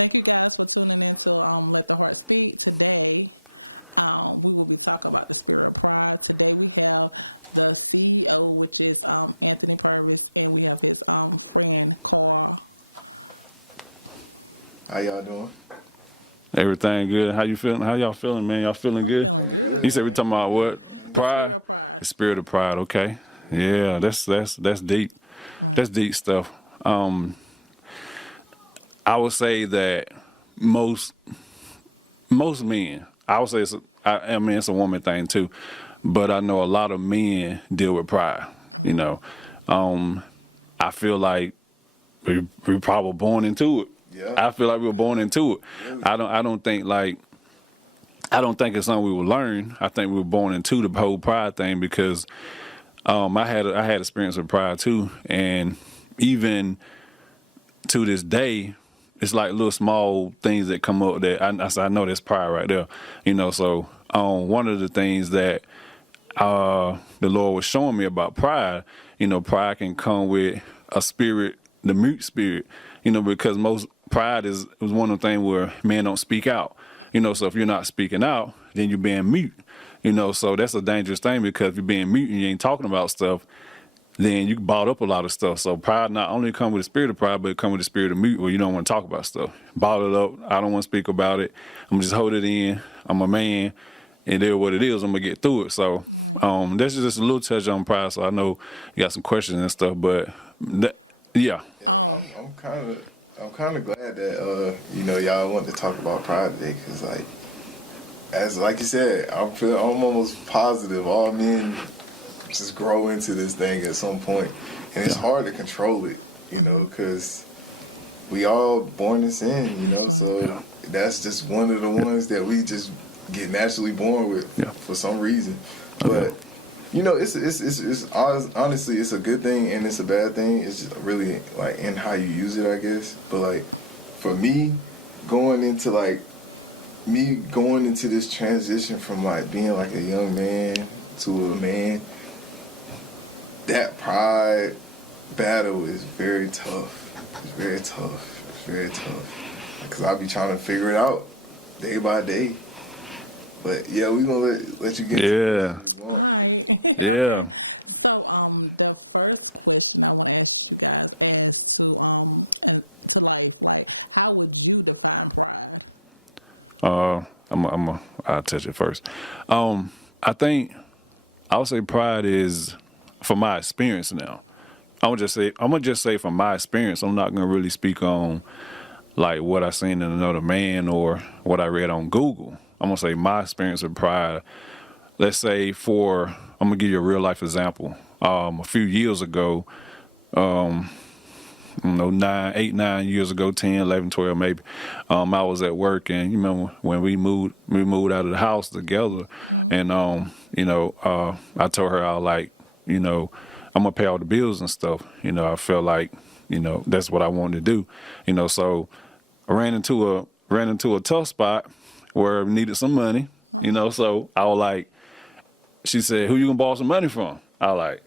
Thank you guys for tuning in to Let the Heart Speak. Today, we will be talking about the spirit of pride. Today we have the CEO, which is Anthony Purvis, and we have his friend, Tara. How y'all doing? Everything good. How you feeling? How y'all feeling, man? Y'all feeling good? Good. You said we talking about what? Pride? The spirit of pride. Okay. Yeah, that's deep. That's deep stuff. I would say that most men. I would say I mean it's a woman thing too, but I know a lot of men deal with pride. You know, I feel like we probably born into it. Yeah. I feel like we were born into it. Really? I don't think it's something we will learn. I think we were born into the whole pride thing because I had experience with pride too, and even to this day, it's like little small things that come up that I know that's pride right there. You know, so one of the things that the Lord was showing me about pride, you know, pride can come with a spirit, the mute spirit, you know, because most pride was one of the things where men don't speak out, you know, so if you're not speaking out, then you're being mute, you know, so that's a dangerous thing because if you're being mute and you ain't talking about stuff, then you bought up a lot of stuff. So pride not only come with the spirit of pride, but it come with the spirit of mute where you don't want to talk about stuff. Bottle it up. I don't want to speak about it. I'm gonna just hold it in. I'm a man, and there what it is. I'm gonna get through it. So that's just a little touch on pride. So I know you got some questions and stuff, but yeah. I'm kind of glad that you know y'all want to talk about pride today because like you said, I'm almost positive all men just grow into this thing at some point, and it's hard to control it, you know, because we all born in sin, you know, so that's just one of the ones that we just get naturally born with for some reason. But you know, it's honestly it's a good thing and it's a bad thing. It's just really like in how you use it, I guess. But like for me, going into this transition from like being like a young man to a man, that pride battle is very tough. It's very tough. It's very tough. Because I'll be trying to figure it out day by day. But yeah, we're going to let you get Yeah. Yeah. So, the first question I want to ask you guys is how would you define pride? I'll touch it first. I think I would say pride is, from my experience now. I'm gonna just say from my experience. I'm not gonna really speak on like what I seen in another man or what I read on Google. I'm gonna say my experience with pride. Let's say I'm gonna give you a real life example. A few years ago, you know, 9 years ago, 10, 11, 12 maybe, I was at work and you remember when we moved out of the house together and, you know, I told her I was like, you know, I'm gonna pay all the bills and stuff. You know, I felt like, you know, that's what I wanted to do. You know, so I ran into a tough spot where I needed some money, you know, so I was like, she said, who you gonna borrow some money from? I was like,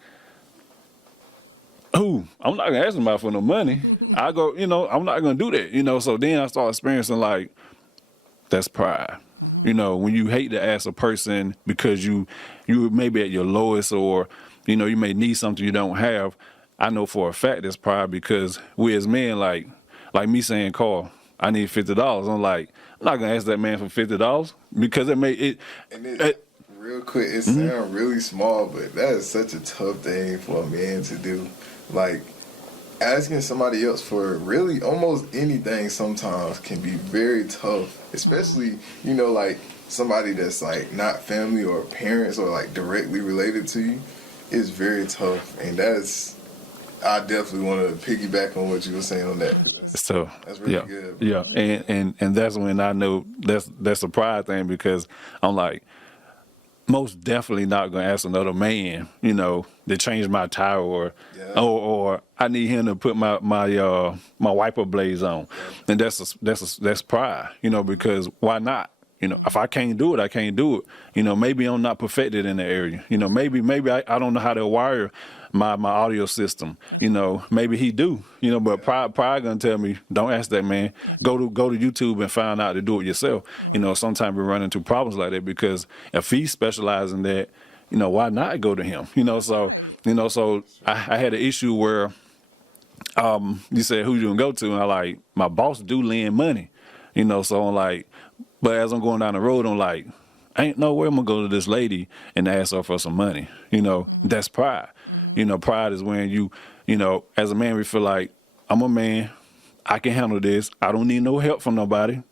who? I'm not gonna ask somebody for no money. I go, you know, I'm not gonna do that, you know. So then I started experiencing like that's pride. You know, when you hate to ask a person because you may be at your lowest or, you know, you may need something you don't have. I know for a fact that's pride because we as men, like me saying, Carl, I need $50. I'm like, I'm not gonna ask that man for $50 because it may it. And real quick, it sounds really small, but that is such a tough thing for a man to do. Like, asking somebody else for really almost anything sometimes can be very tough, especially, you know, like somebody that's like not family or parents or like directly related to you. It's very tough, and I definitely want to piggyback on what you were saying on that. It's tough. That's really good. Yeah, and that's when I know that's a pride thing because I'm like, most definitely not gonna ask another man, you know, to change my tire or I need him to put my wiper blades on, and that's pride, you know, because why not? You know, if I can't do it, I can't do it. You know, maybe I'm not perfected in the area. You know, maybe I don't know how to wire my audio system. You know, maybe he do. You know, but pride gonna tell me, don't ask that man. Go to YouTube and find out to do it yourself. You know, sometimes we run into problems like that because if he specializes in that, you know, why not go to him? You know, so I had an issue where you said who you gonna go to, and I like my boss do lend money. You know, so I'm like, but as I'm going down the road, I'm like, ain't no way I'm gonna go to this lady and ask her for some money. You know, that's pride. You know, pride is when you know, as a man, we feel like I'm a man, I can handle this. I don't need no help from nobody.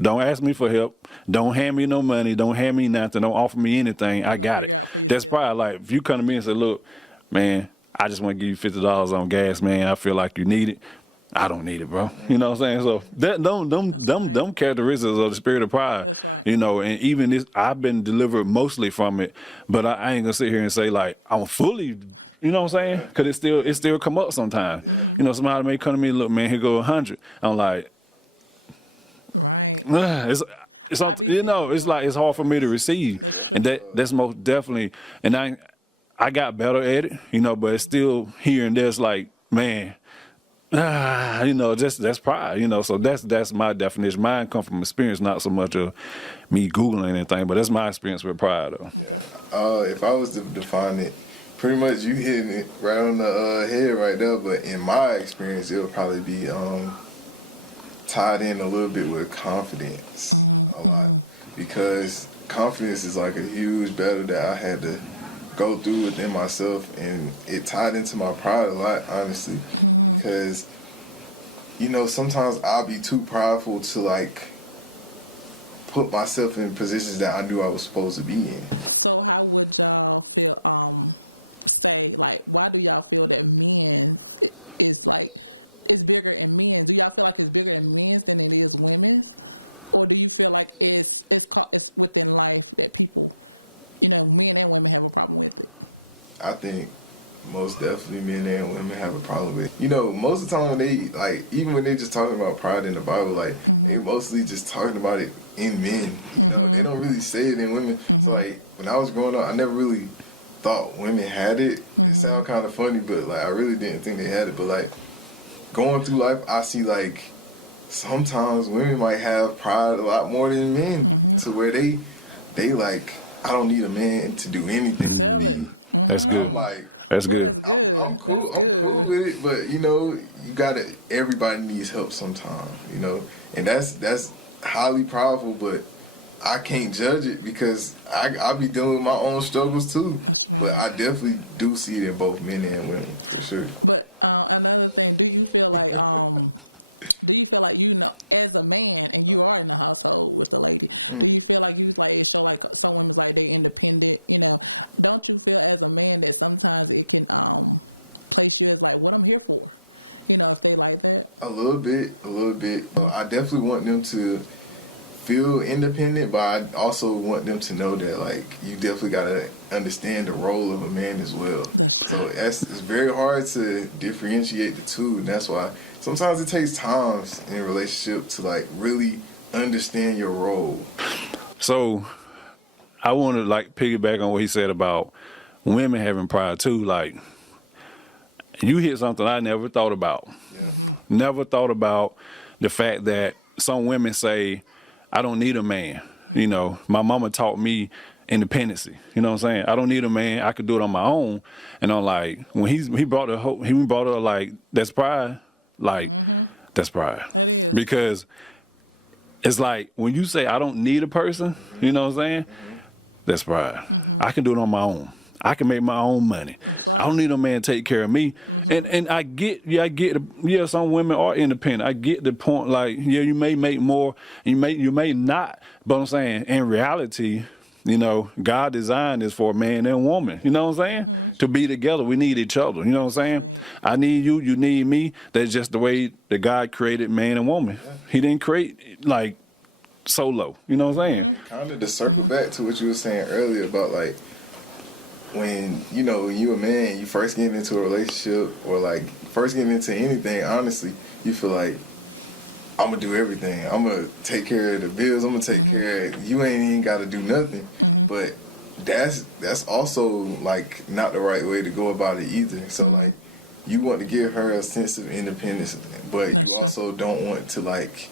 Don't ask me for help. Don't hand me no money. Don't hand me nothing. Don't offer me anything. I got it. That's pride. Like if you come to me and say, look, man, I just want to give you $50 on gas, man. I feel like you need it. I don't need it, bro. You know what I'm saying? So that them characteristics of the spirit of pride, you know, and even this, I've been delivered mostly from it, but I ain't gonna sit here and say like I'm fully, you know what I'm saying? Cause it still come up sometimes. You know, somebody may come to me, look, man, here go 100. I'm like, it's you know, it's like it's hard for me to receive, and that's most definitely. And I got better at it, you know, but it's still here and there's like, man. You know, that's pride, you know, so that's my definition. Mine come from experience, not so much of me Googling anything, but that's my experience with pride, though. Yeah. If I was to define it, pretty much you hitting it right on the head right there, but in my experience, it would probably be tied in a little bit with confidence a lot, because confidence is like a huge battle that I had to go through within myself, and it tied into my pride a lot, honestly. Because, you know, sometimes I'll be too prideful to, like, put myself in positions that I knew I was supposed to be in. So how would y'all say, like, why do y'all feel that men is like, is bigger in men? Do y'all feel like it's bigger in men than it is women? Or do you feel like it's within life that people, you know, men and women have a problem with it? I think most definitely men and women have a problem with it. You know, most of the time when they, like, even when they just talking about pride in the Bible, like, they mostly just talking about it in men. You know, they don't really say it in women. So, like, when I was growing up, I never really thought women had it. It sounds kind of funny, but, like, I really didn't think they had it. But, like, going through life, I see, like, sometimes women might have pride a lot more than men, to where they like, I don't need a man to do anything for me. That's good. I'm like, that's good. I'm cool with it, but you know, everybody needs help sometime, you know, and that's highly powerful, but I can't judge it because I be dealing with my own struggles too, but I definitely do see it in both men and women, for sure. But another thing, do you feel like, you know, as a man, and you are in the household with a lady, do you feel like it's like someone's like they're independent, you know, don't you feel as a man that sometimes it can place you as like, what I'm here for, you know, feel like that? A little bit. I definitely want them to feel independent, but I also want them to know that, like, you definitely gotta understand the role of a man as well. So it's very hard to differentiate the two, and that's why sometimes it takes times in a relationship to, like, really understand your role. So I want to, like, piggyback on what he said about women having pride too. Like, you hit something I never thought about. Yeah. Never thought about the fact that some women say, I don't need a man. You know, my mama taught me independency. You know what I'm saying? I don't need a man. I could do it on my own. And I'm like, when he brought her like, that's pride. Like, that's pride. Because it's like, when you say I don't need a person, you know what I'm saying? That's pride. I can do it on my own. I can make my own money. I don't need a man to take care of me. And I get, some women are independent. I get the point, like, yeah, you may make more, you may not, but I'm saying, in reality, you know, God designed this for a man and woman, you know what I'm saying? To be together, we need each other, you know what I'm saying? I need you, you need me. That's just the way that God created man and woman. He didn't create, like, solo, you know what I'm saying? Kind of to circle back to what you were saying earlier about, like, when, you know, you a man, you first get into a relationship or, like, first getting into anything, honestly, you feel like I'm gonna do everything. I'm gonna take care of the bills. I'm gonna take care of you. Ain't even gotta do nothing. But that's also like not the right way to go about it either. So like you want to give her a sense of independence, but you also don't want to like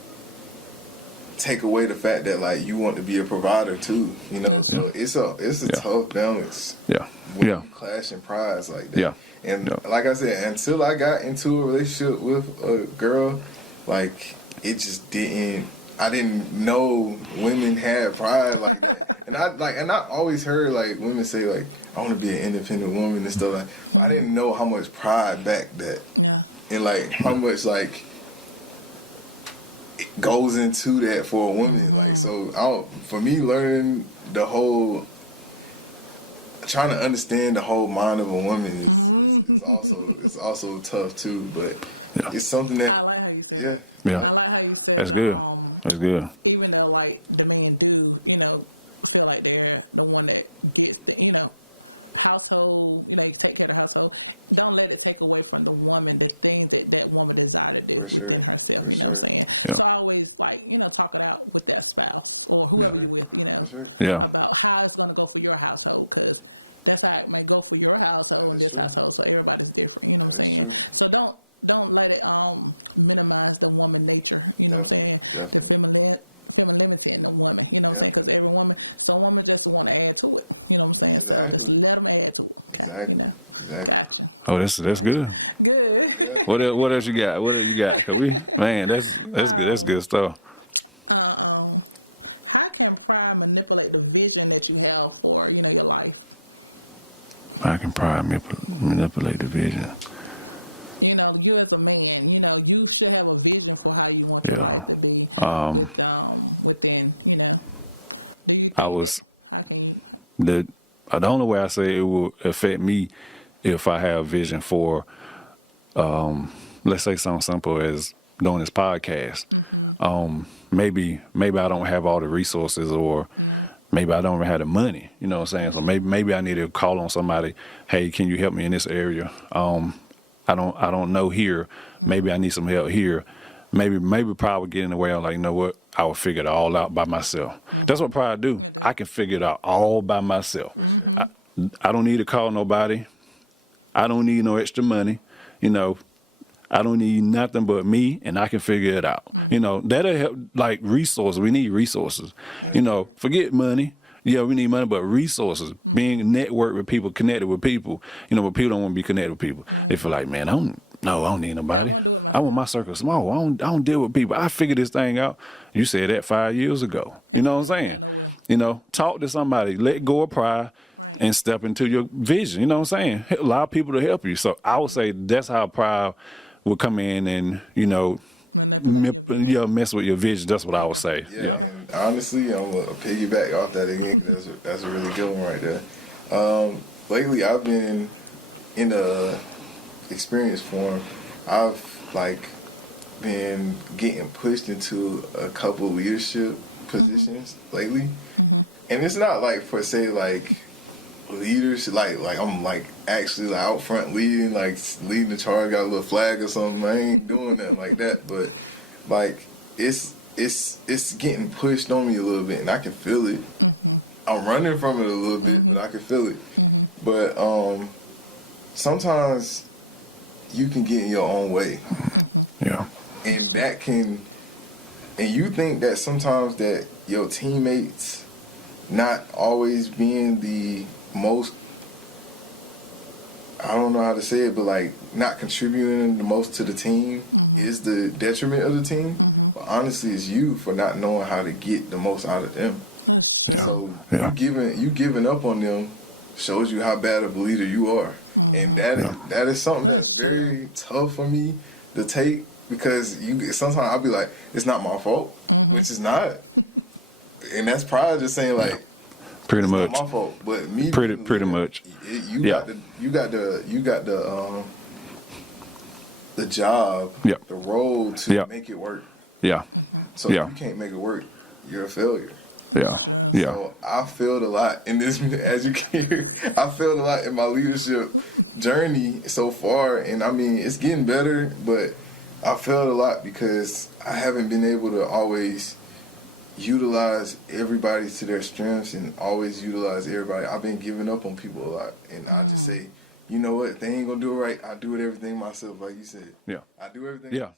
take away the fact that like you want to be a provider too. You know, so it's a tough balance. Yeah. When Yeah. you clash in prides like that. Yeah. And Yeah. like I said, until I got into a relationship with a girl, like it just didn't. I didn't know women had pride like that. And I always heard like women say like I want to be an independent woman and stuff like. But I didn't know how much pride backed that, and like how much like it goes into that for a woman. Like so, for me learning the whole, trying to understand the whole mind of a woman is also tough too. But Yeah. it's something that I like how you said yeah. it. Yeah. I like how you said That's it. good. That's good. Even though, like, the men do, feel like they're the one that gets, household, you take care of the household. Don't let it take away from the woman, the thing that woman desires to do. For sure. For sure. Yeah. It's always, like, talk it out with that spouse or Yeah. whoever with, For sure. Yeah. about how it's going to go for your household, because that's how it might go for your household, That is your true. household, so everybody's different, you know what I'm That is saying? true. So don't let it minimize the woman nature, you know what I'm saying? Definitely. Femininity in the woman, Definitely. every woman, so woman just want to add to it, you know what I'm saying? Exactly. Just never add to it. Exactly. Gotcha. Oh, that's good. Good. What else you got? What else you got? Cause that's good. That's good stuff. How can pride manipulate the vision that you have for, your life? I can probably manipulate the vision. You as a man, you should have a vision for how you want to Yeah. be within, I was the only way I say it will affect me if I have vision for, let's say something simple as doing this podcast. Maybe I don't have all the resources, or maybe I don't even have the money. You know what I'm saying? So maybe I need to call on somebody. Hey, can you help me in this area? I don't know here. Maybe I need some help here. Maybe pride would get in the way. I'm like, you know what? I will figure it all out by myself. That's what pride do. I can figure it out all by myself. I don't need to call nobody. I don't need no extra money. I don't need nothing but me, and I can figure it out. That'll help. Like resources, we need resources. Forget money. Yeah, we need money, but resources. Being networked with people, connected with people. But people don't want to be connected with people. They feel like, man, I don't need nobody. I want my circle small. I don't deal with people. I figured this thing out. You said that 5 years ago. You know what I'm saying? Talk to somebody. Let go of pride and step into your vision. You know what I'm saying? Allow people to help you. So I would say that's how pride will come in and, mess with your vision. That's what I would say. Yeah. And honestly, I'm gonna piggyback off that again. 'Cause that's a really good one right there. Lately, I've been in a experience form. I've been getting pushed into a couple leadership positions lately, and it's not like per se like leaders like I'm actually out front leading the charge, got a little flag or something. I ain't doing nothing like that, but it's getting pushed on me a little bit, and I can feel it. I'm running from it a little bit, but I can feel it. But sometimes you can get in your own way, Yeah. and you think that sometimes that your teammates not always being the most, I don't know how to say it, but not contributing the most to the team is the detriment of the team. But honestly, it's you for not knowing how to get the most out of them. Yeah. So Yeah. you giving up on them shows you how bad of a leader you are, and that is something that's very tough for me to take, because sometimes I'll be like, it's not my fault, which is not, and that's pride just saying Pretty it's much. not my fault, but me Pretty much. you Yeah. got the job, Yeah. the role to Yeah. make it work. Yeah. So Yeah. if you can't make it work, you're a failure. Yeah. Yeah. So I failed a lot in this, as you can hear, I failed a lot in my leadership journey so far, and I mean it's getting better, but I failed a lot because I haven't been able to always utilize everybody to their strengths and always utilize everybody. I've been giving up on people a lot, and I just say, you know what? If they ain't gonna do it right, I do it everything myself, like you said. Yeah. I do everything Yeah. myself.